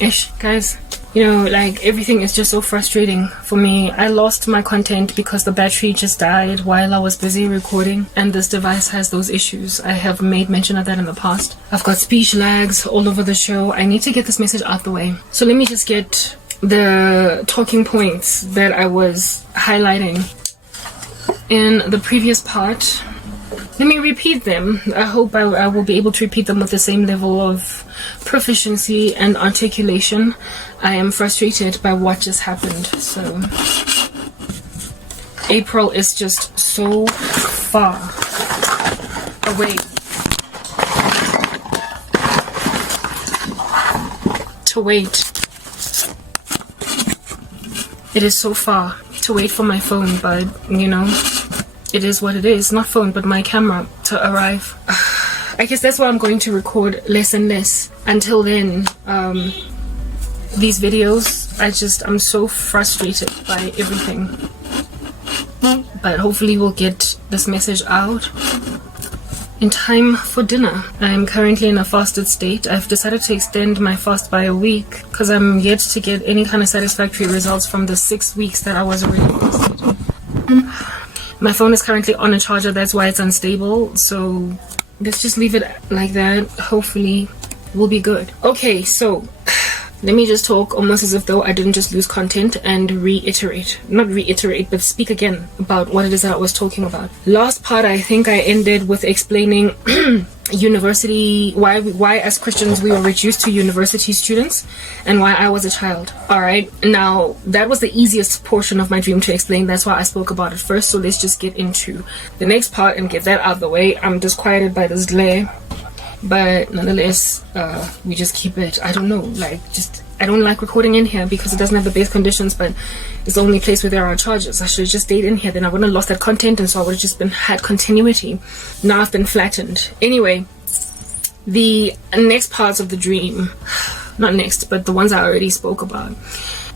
Ish, guys. You know, like, everything is just so frustrating for me. I lost my content because the battery just died while I was busy recording, and this device has those issues. I have made mention of that in the past. I've got speech lags all over the show. I need to get this message out the way. So let me just get the talking points that I was highlighting in the previous part. Let me repeat them. I hope I will be able to repeat them with the same level of proficiency and articulation. I am frustrated by what just happened. So April is just so far away to wait. It is so far to wait for my phone, but you know, it is what it is. Not phone, but my camera to arrive. I guess that's why I'm going to record less and less. Until then, these videos, I'm so frustrated by everything. But hopefully we'll get this message out in time for dinner. I'm currently in a fasted state. I've decided to extend my fast by a week because I'm yet to get any kind of satisfactory results from the 6 weeks that I was already fasted. My phone is currently on a charger, that's why it's unstable, so let's just leave it like that. Hopefully we'll be good. Okay, so let me just talk almost as if though I didn't just lose content and not reiterate, but speak again about what it is that I was talking about. Last part, I think I ended with explaining university, why as Christians we were reduced to university students, and why I was a child. Alright, now that was the easiest portion of my dream to explain. That's why I spoke about it first. So let's just get into the next part and get that out of the way. I'm disquieted by this glare, but nonetheless, we just keep it. I don't know, I don't like recording in here because it doesn't have the base conditions, but it's the only place where there are chargers. I should have just stayed in here, then I wouldn't have lost that content, and so I would have just had continuity. Now I've been flattened. Anyway, the next parts of the dream, not next, but the ones I already spoke about,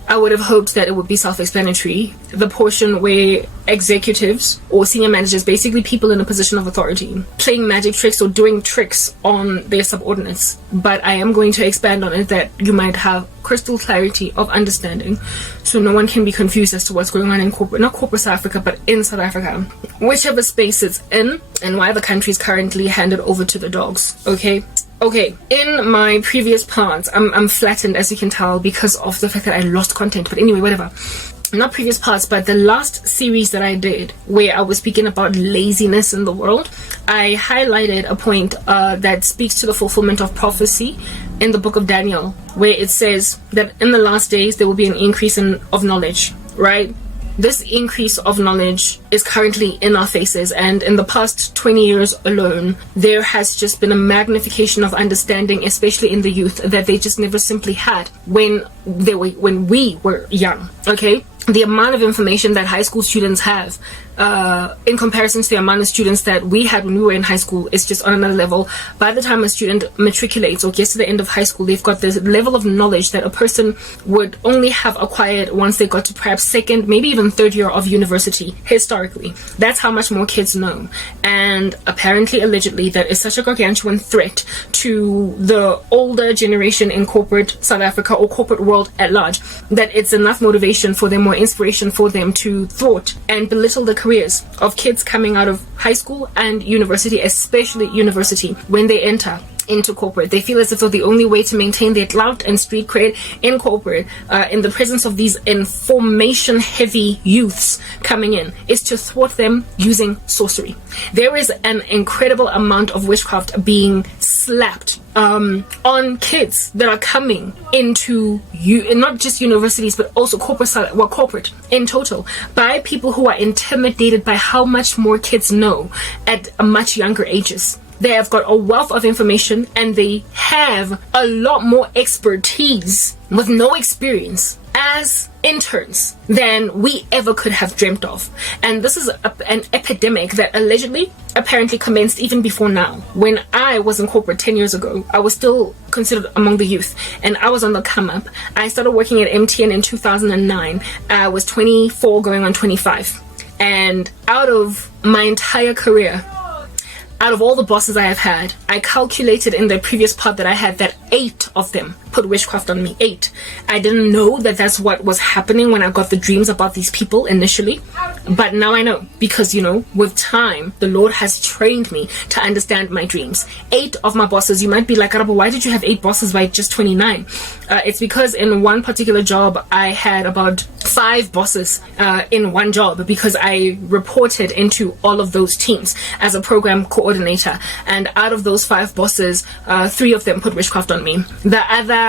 I would have hoped that it would be self-explanatory. The portion where executives or senior managers, basically people in a position of authority, playing magic tricks or doing tricks on their subordinates. But I am going to expand on it that you might have crystal clarity of understanding, so no one can be confused as to what's going on in not corporate South Africa, but in South Africa, whichever space it's in, and why the country is currently handed over to the dogs. Okay, in my previous parts, I'm flattened, as you can tell, because of the fact that I lost content. But anyway, whatever. Not previous parts, but the last series that I did, where I was speaking about laziness in the world, I highlighted a point that speaks to the fulfillment of prophecy in the book of Daniel, where it says that in the last days there will be an increase of knowledge, right? This increase of knowledge is currently in our faces, and in the past 20 years alone, there has just been a magnification of understanding, especially in the youth, that they just never simply had when we were young. Okay, the amount of information that high school students have in comparison to the amount of students that we had when we were in high school is just on another level. By the time a student matriculates or gets to the end of high school, they've got this level of knowledge that a person would only have acquired once they got to perhaps second, maybe even third year of university. Historically, that's how much more kids know. And apparently, allegedly, that is such a gargantuan threat to the older generation in corporate South Africa or corporate world at large, that it's enough motivation for them or inspiration for them to thwart and belittle the careers of kids coming out of high school and university, especially university, when they enter into corporate. They feel as if though the only way to maintain their clout and street cred in corporate, in the presence of these information heavy youths coming in, is to thwart them using sorcery. There is an incredible amount of witchcraft being slapped on kids that are coming into not just universities but also corporate in total, by people who are intimidated by how much more kids know at a much younger ages. They have got a wealth of information and they have a lot more expertise with no experience as interns than we ever could have dreamt of. And this is an epidemic that allegedly apparently commenced even before now. When I was in corporate 10 years ago, I was still considered among the youth and I was on the come up. I started working at MTN in 2009. I was 24 going on 25, and out of my entire career out of all the bosses I have had, I calculated in the previous part that I had that 8 of them put witchcraft on me. 8. I didn't know that that's what was happening when I got the dreams about these people initially, but now I know, because with time the Lord has trained me to understand my dreams. 8 of my bosses. You might be like, Arabo, why did you have 8 bosses by just 29? It's because in one particular job I had about 5 bosses in one job, because I reported into all of those teams as a program coordinator, and out of those 5 bosses, 3 of them put witchcraft on me. The other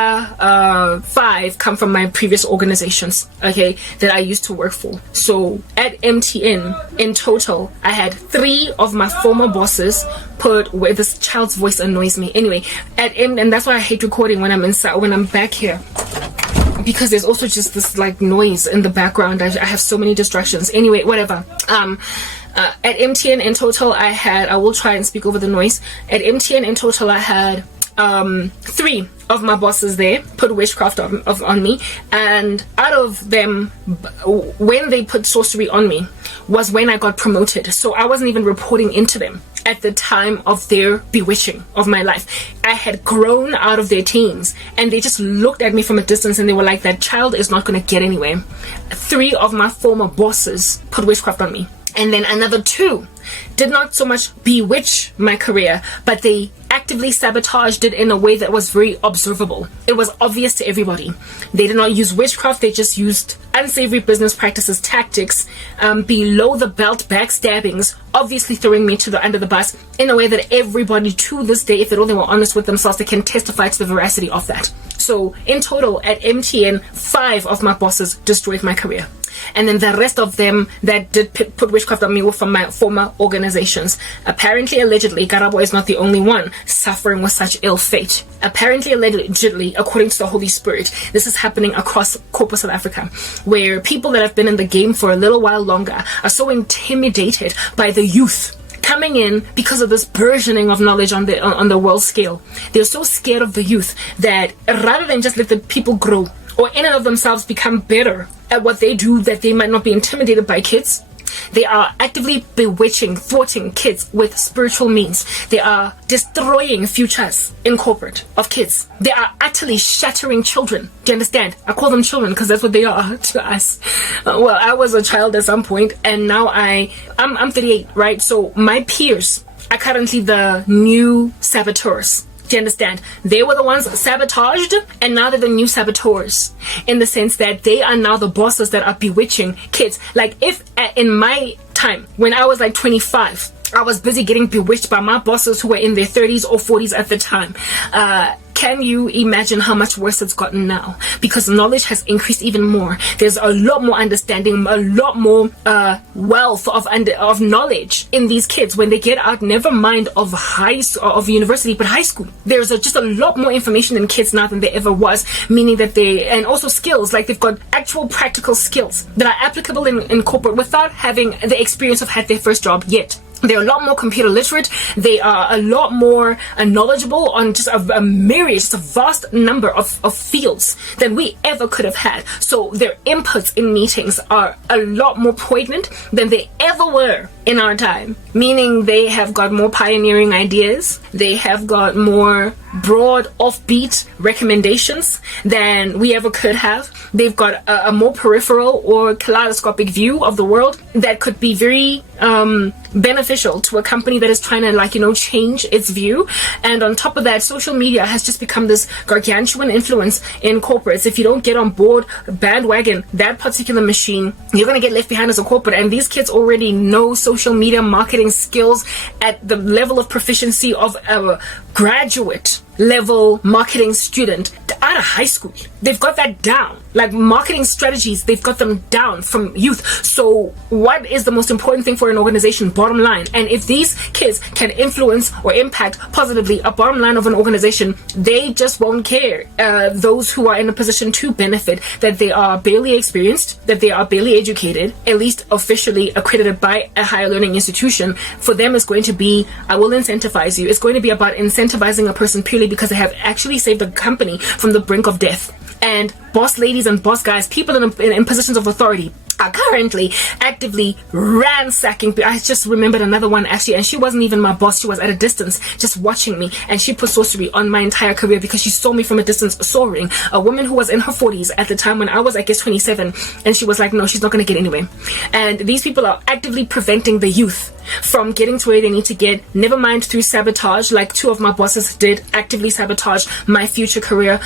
5 come from my previous organizations, okay, that I used to work for. So at MTN in total, I had 3 of my former bosses put, where this child's voice annoys me anyway, and that's why I hate recording when I'm inside, when I'm back here, because there's also just this like noise in the background. I have so many distractions. Anyway, whatever. At MTN in total, I will try and speak over the noise. At MTN in total, I had 3 of my bosses there put witchcraft on me, and out of them, when they put sorcery on me was when I got promoted. So I wasn't even reporting into them at the time of their bewitching of my life. I had grown out of their teens, and they just looked at me from a distance and they were like, that child is not going to get anywhere. 3 of my former bosses put witchcraft on me, and then another 2 did not so much bewitch my career, but they actively sabotaged it in a way that was very observable. It was obvious to everybody. They did not use witchcraft, they just used unsavory business practices, tactics, below the belt backstabbings, obviously throwing me under the bus in a way that everybody to this day, if they were honest with themselves, they can testify to the veracity of that. So in total at MTN, 5 of my bosses destroyed my career. And then the rest of them that did put witchcraft on me were from my former organizations. Apparently, allegedly, Karabo is not the only one suffering with such ill fate. Apparently, allegedly, according to the Holy Spirit, this is happening across corporate South Africa, where people that have been in the game for a little while longer are so intimidated by the youth coming in because of this burgeoning of knowledge on the world scale. They're so scared of the youth that rather than just let the people grow or in and of themselves become better at what they do, that they might not be intimidated by kids, they are actively bewitching, thwarting kids with spiritual means. They are destroying futures in corporate of kids. They are utterly shattering children. Do you understand? I call them children because that's what they are to us. Well, I was a child at some point, and now I'm 38, right? So my peers are currently the new saboteurs. Do you understand? They were the ones sabotaged, and now they're the new saboteurs, in the sense that they are now the bosses that are bewitching kids. Like, if in my time, when I was like 25, I was busy getting bewitched by my bosses who were in their 30s or 40s at the time, can you imagine how much worse it's gotten now? Because knowledge has increased even more. There's a lot more understanding, a lot more wealth of knowledge in these kids when they get out. Never mind of university, but high school. There's just a lot more information in kids now than there ever was. Meaning that and also skills, like they've got actual practical skills that are applicable in corporate without having the experience of had their first job yet. They're a lot more computer literate. They are a lot more knowledgeable on just a myriad, just a vast number of fields than we ever could have had. So their inputs in meetings are a lot more poignant than they ever were in our time. Meaning they have got more pioneering ideas. They have got more broad, offbeat recommendations than we ever could have. They've got a more peripheral or kaleidoscopic view of the world that could be very beneficial to a company that is trying to change its view. And on top of that, social media has just become this gargantuan influence in corporates. If you don't get on board bandwagon that particular machine, you're going to get left behind as a corporate. And these kids already know social media marketing skills at the level of proficiency of a graduate level marketing student out of high school. They've got that down. Like marketing strategies, they've got them down from youth. So what is the most important thing for an organization? Bottom line. And if these kids can influence or impact positively a bottom line of an organization, they just won't care. Those who are in a position to benefit, that they are barely experienced, that they are barely educated, at least officially accredited by a higher learning institution, for them it's going to be, I will incentivize you. It's going to be about incentivizing a person purely because they have actually saved a company from the brink of death. And boss ladies and boss guys, people in positions of authority, are currently actively ransacking. I just remembered another one actually, and she wasn't even my boss. She was at a distance just watching me, and she put sorcery on my entire career because she saw me from a distance soaring. A woman who was in her 40s at the time when I was, I guess, 27, and she was like, no, she's not going to get anywhere. And these people are actively preventing the youth from getting to where they need to get, never mind through sabotage, like 2 of my bosses did actively sabotage my future career.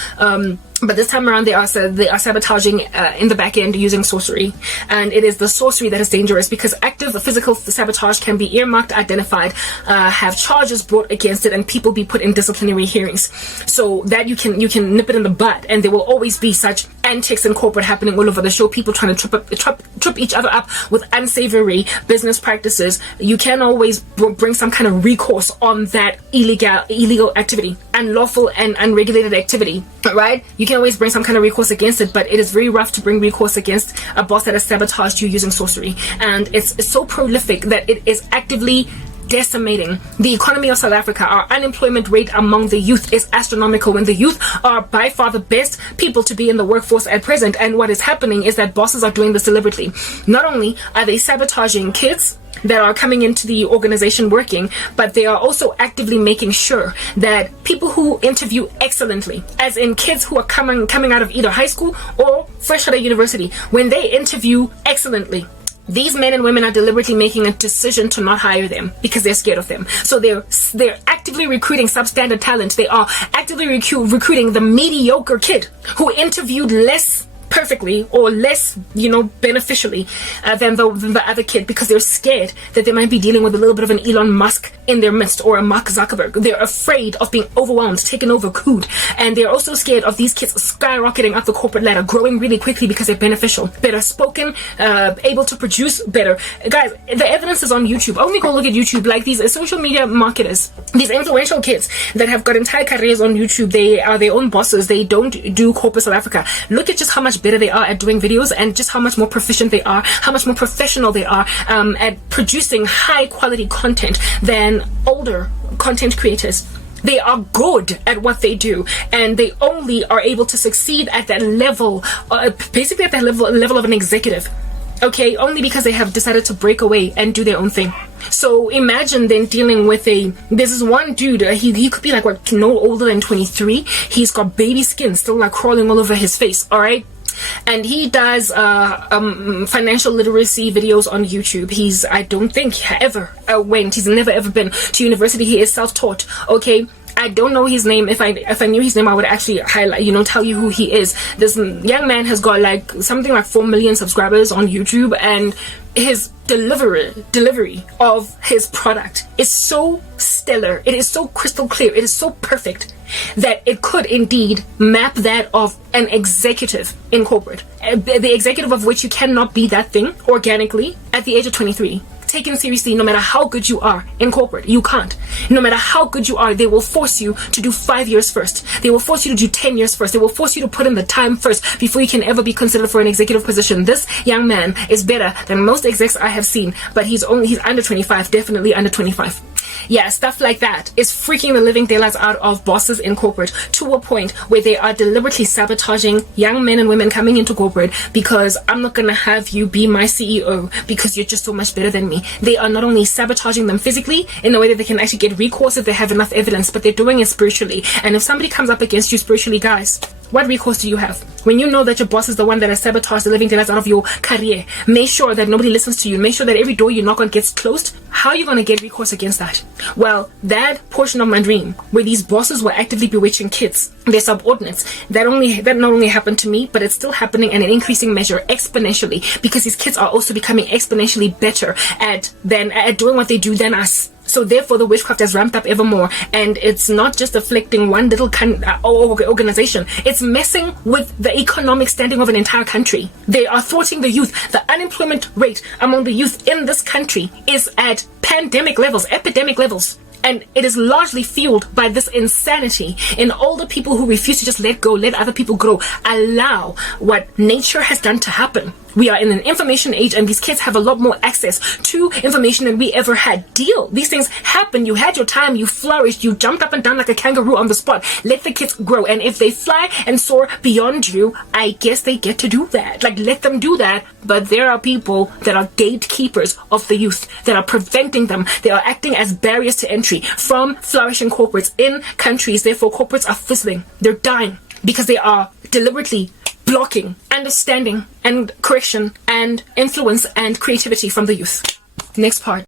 But this time around, they are sabotaging in the back end using sorcery. And it is the sorcery that is dangerous, because active physical sabotage can be earmarked, identified, have charges brought against it, and people be put in disciplinary hearings. So that you can nip it in the bud, and there will always be such antics in corporate happening all over the show. People trying to trip each other up with unsavory business practices. You can always bring some kind of recourse on that illegal activity, unlawful and unregulated activity, right? You can always bring some kind of recourse against it, but it is very rough to bring recourse against a boss that has sabotaged you using sorcery. And it's so prolific that it is actively decimating the economy of South Africa. Our unemployment rate among the youth is astronomical, when the youth are by far the best people to be in the workforce at present. And what is happening is that bosses are doing this deliberately. Not only are they sabotaging kids that are coming into the organization working, but they are also actively making sure that people who interview excellently, as in kids who are coming out of either high school or fresh out of university, when they interview excellently, these men and women are deliberately making a decision to not hire them because they're scared of them. So they're actively recruiting substandard talent. They are actively recruiting the mediocre kid who interviewed less perfectly or less, beneficially than the other kid, because they're scared that they might be dealing with a little bit of an Elon Musk in their midst, or a Mark Zuckerberg. They're afraid of being overwhelmed, taken over, cooed, and they're also scared of these kids skyrocketing up the corporate ladder, growing really quickly because they're beneficial, better spoken, able to produce better. Guys, the evidence is on YouTube. Only go look at YouTube. Like these social media marketers, these influential kids that have got entire careers on YouTube, they are their own bosses. They don't do corporate South Africa. Look at just how much better they are at doing videos, and just how much more proficient they are, how much more professional they are at producing high quality content than older content creators. They are good at what they do, and they only are able to succeed at that level, basically at that level of an executive. Okay, only because they have decided to break away and do their own thing. So imagine then dealing with there's this one dude, he could be like no older than 23. He's got baby skin still like crawling all over his face, all right? And he does financial literacy videos on YouTube. I don't think he's never ever been to university. He is self-taught, okay? I don't know his name. If I knew his name, I would actually highlight, tell you who he is. This young man has got like something like 4 million subscribers on YouTube, and his delivery of his product is so stellar. It is so crystal clear. It is so perfect that it could indeed map that of an executive in corporate. The executive of which you cannot be that thing organically at the age of 23. Taken seriously, no matter how good you are in corporate, you can't. No matter how good you are, they will force you to do 5 years first. They will force you to do 10 years first. They will force you to put in the time first before you can ever be considered for an executive position. This young man is better than most execs I have seen, but he's under 25, definitely under 25. Yeah, stuff like that is freaking the living daylights out of bosses in corporate, to a point where they are deliberately sabotaging young men and women coming into corporate, because I'm not going to have you be my CEO because you're just so much better than me. They are not only sabotaging them physically in a way that they can actually get recourse if they have enough evidence, but they're doing it spiritually. And if somebody comes up against you spiritually, guys, what recourse do you have? When you know that your boss is the one that has sabotaged the living daylights out of your career, make sure that nobody listens to you, make sure that every door you knock on gets closed. How are you going to get recourse against that? Well, that portion of my dream, where these bosses were actively bewitching kids, their subordinates, that not only happened to me, but it's still happening in an increasing measure, exponentially, because these kids are also becoming exponentially better at doing what they do than us. So therefore, the witchcraft has ramped up ever more, and it's not just afflicting one little organization. It's messing with the economic standing of an entire country. They are thwarting the youth. The unemployment rate among the youth in this country is at pandemic levels, epidemic levels. And it is largely fueled by this insanity in all the people who refuse to just let go, let other people grow, allow what nature has done to happen. We are in an information age, and these kids have a lot more access to information than we ever had. Deal. These things happen. You had your time, you flourished, you jumped up and down like a kangaroo on the spot. Let the kids grow, and if they fly and soar beyond you, I guess they get to do that. Like, let them do that. But there are people that are gatekeepers of the youth, that are preventing them. They are acting as barriers to entry from flourishing corporates in countries. Therefore, corporates are fizzling. They're dying because they are deliberately blocking understanding and correction and influence and creativity from the youth. Next part.